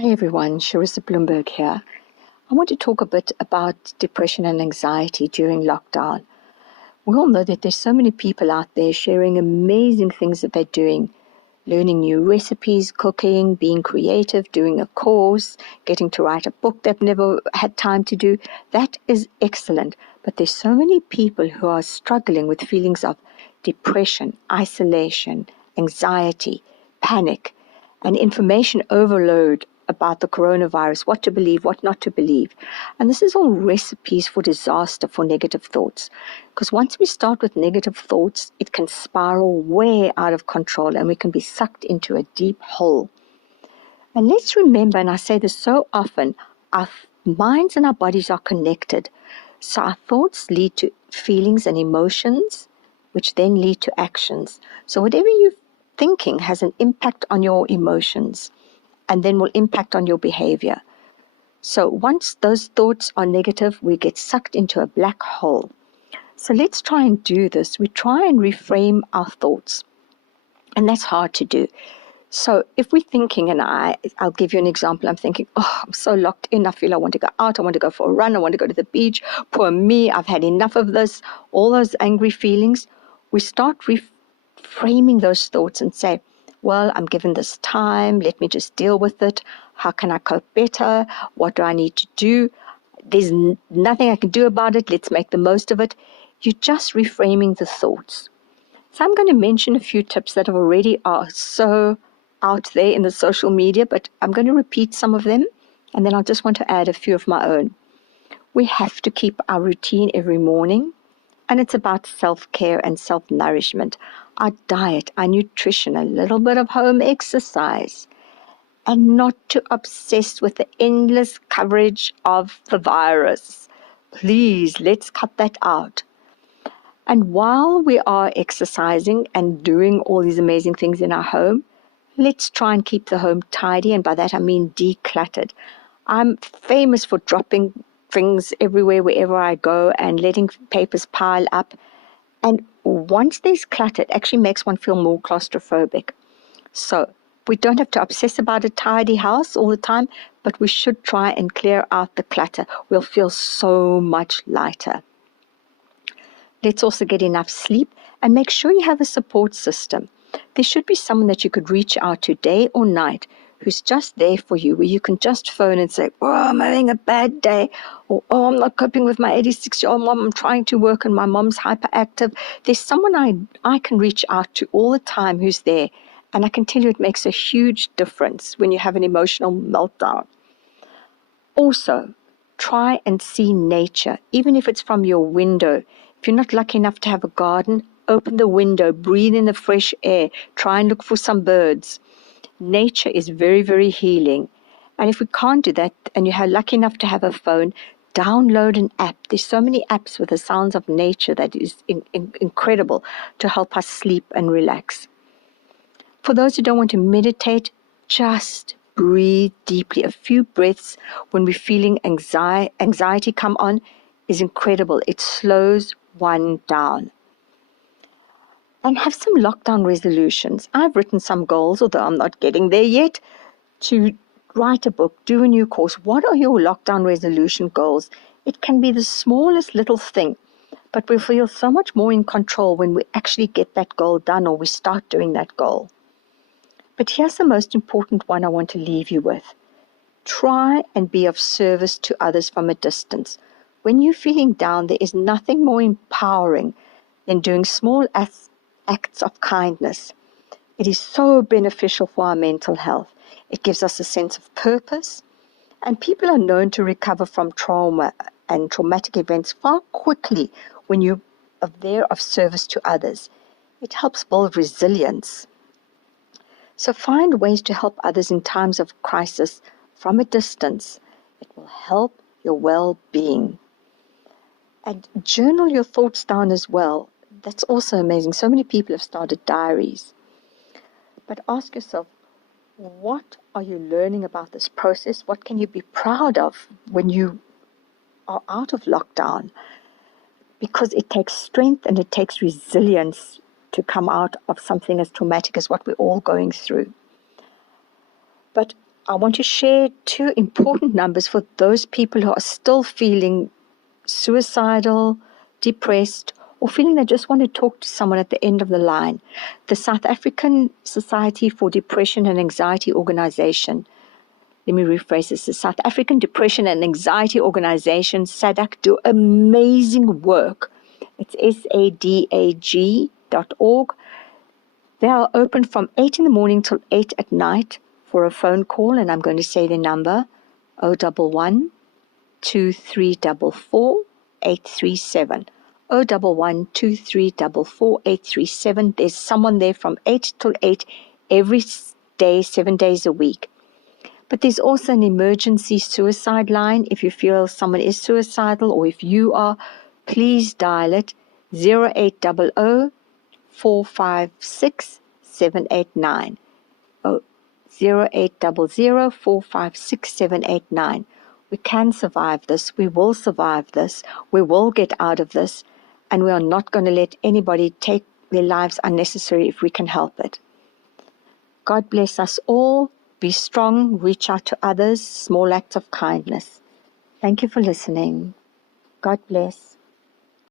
Hi everyone, Charissa Bloomberg here. I want to talk a bit about depression and anxiety during lockdown. We all know that there's so many people out there sharing amazing things that they're doing, learning new recipes, cooking, being creative, doing a course, getting to write a book they've never had time to do. That is excellent. But there's so many people who are struggling with feelings of depression, isolation, anxiety, panic, and information overload about the coronavirus, what to believe, what not to believe. And this is all recipes for disaster for negative thoughts. Because once we start with negative thoughts, it can spiral way out of control and we can be sucked into a deep hole. And let's remember, and I say this so often, our minds and our bodies are connected. So our thoughts lead to feelings and emotions, which then lead to actions. So whatever you're thinking has an impact on your emotions and then will impact on your behavior. So once those thoughts are negative, we get sucked into a black hole. So let's try and do this. We try and reframe our thoughts. And that's hard to do. So if we're thinking, and I'll give you an example. I'm thinking, oh, I'm so locked in. I feel I want to go out. I want to go for a run. I want to go to the beach. Poor me. I've had enough of this. All those angry feelings. We start reframing those thoughts and say, well, I'm given this time. Let me just deal with it. How can I cope better? What do I need to do? There's nothing I can do about it. Let's make the most of it. You're just reframing the thoughts. So I'm going to mention a few tips that already are so out there in the social media, but I'm going to repeat some of them, and then I just want to add a few of my own. We have to keep our routine every morning, and it's about self-care and self-nourishment. Our diet, our nutrition, a little bit of home exercise, and not to obsess with the endless coverage of the virus. Please, let's cut that out. And while we are exercising and doing all these amazing things in our home, let's try and keep the home tidy, and by that I mean decluttered. I'm famous for dropping things everywhere, wherever I go, and letting papers pile up. And once there's clutter, it actually makes one feel more claustrophobic. So we don't have to obsess about a tidy house all the time, but we should try and clear out the clutter. We'll feel so much lighter. Let's also get enough sleep and make sure you have a support system. There should be someone that you could reach out to day or night who's just there for you, where you can just phone and say, oh, I'm having a bad day, or oh, I'm not coping with my 86-year-old mom, I'm trying to work and my mom's hyperactive. There's someone I can reach out to all the time who's there, and I can tell you it makes a huge difference when you have an emotional meltdown. Also, try and see nature, even if it's from your window. If you're not lucky enough to have a garden, open the window, breathe in the fresh air, try and look for some birds. Nature is very, very healing. And if we can't do that, and you're lucky enough to have a phone, download an app. There's so many apps with the sounds of nature that is incredible to help us sleep and relax. For those who don't want to meditate, just breathe deeply. A few breaths when we're feeling anxiety come on is incredible. It slows one down. And have some lockdown resolutions. I've written some goals, although I'm not getting there yet, to write a book, do a new course. What are your lockdown resolution goals? It can be the smallest little thing, but we feel so much more in control when we actually get that goal done or we start doing that goal. But here's the most important one I want to leave you with. Try and be of service to others from a distance. When you're feeling down, there is nothing more empowering than doing small acts of kindness. It is so beneficial for our mental health. It gives us a sense of purpose, and people are known to recover from trauma and traumatic events far quickly when you are there of service to others. It helps build resilience. So find ways to help others in times of crisis from a distance. It will help your well-being. And journal your thoughts down as well. That's also amazing. So many people have started diaries. But ask yourself, what are you learning about this process? What can you be proud of when you are out of lockdown? Because it takes strength and it takes resilience to come out of something as traumatic as what we're all going through. But I want to share two important numbers for those people who are still feeling suicidal, depressed, or feeling they just want to talk to someone at the end of the line. The South African Society for Depression and Anxiety Organization, let me rephrase this, the South African Depression and Anxiety Organization, SADAG, do amazing work. It's sadag.org. They are open from 8 in the morning till 8 at night for a phone call, and I'm going to say the number, 011 2344 837. 011 2344 837. There's someone there from 8 till 8 every day, 7 days a week. But there's also an emergency suicide line. If you feel someone is suicidal, or if you are, please dial it, 0800 456 789. 0800 456 789. We can survive this. We will survive this. We will get out of this. And we are not going to let anybody take their lives unnecessarily if we can help it. God bless us all. Be strong. Reach out to others. Small acts of kindness. Thank you for listening. God bless.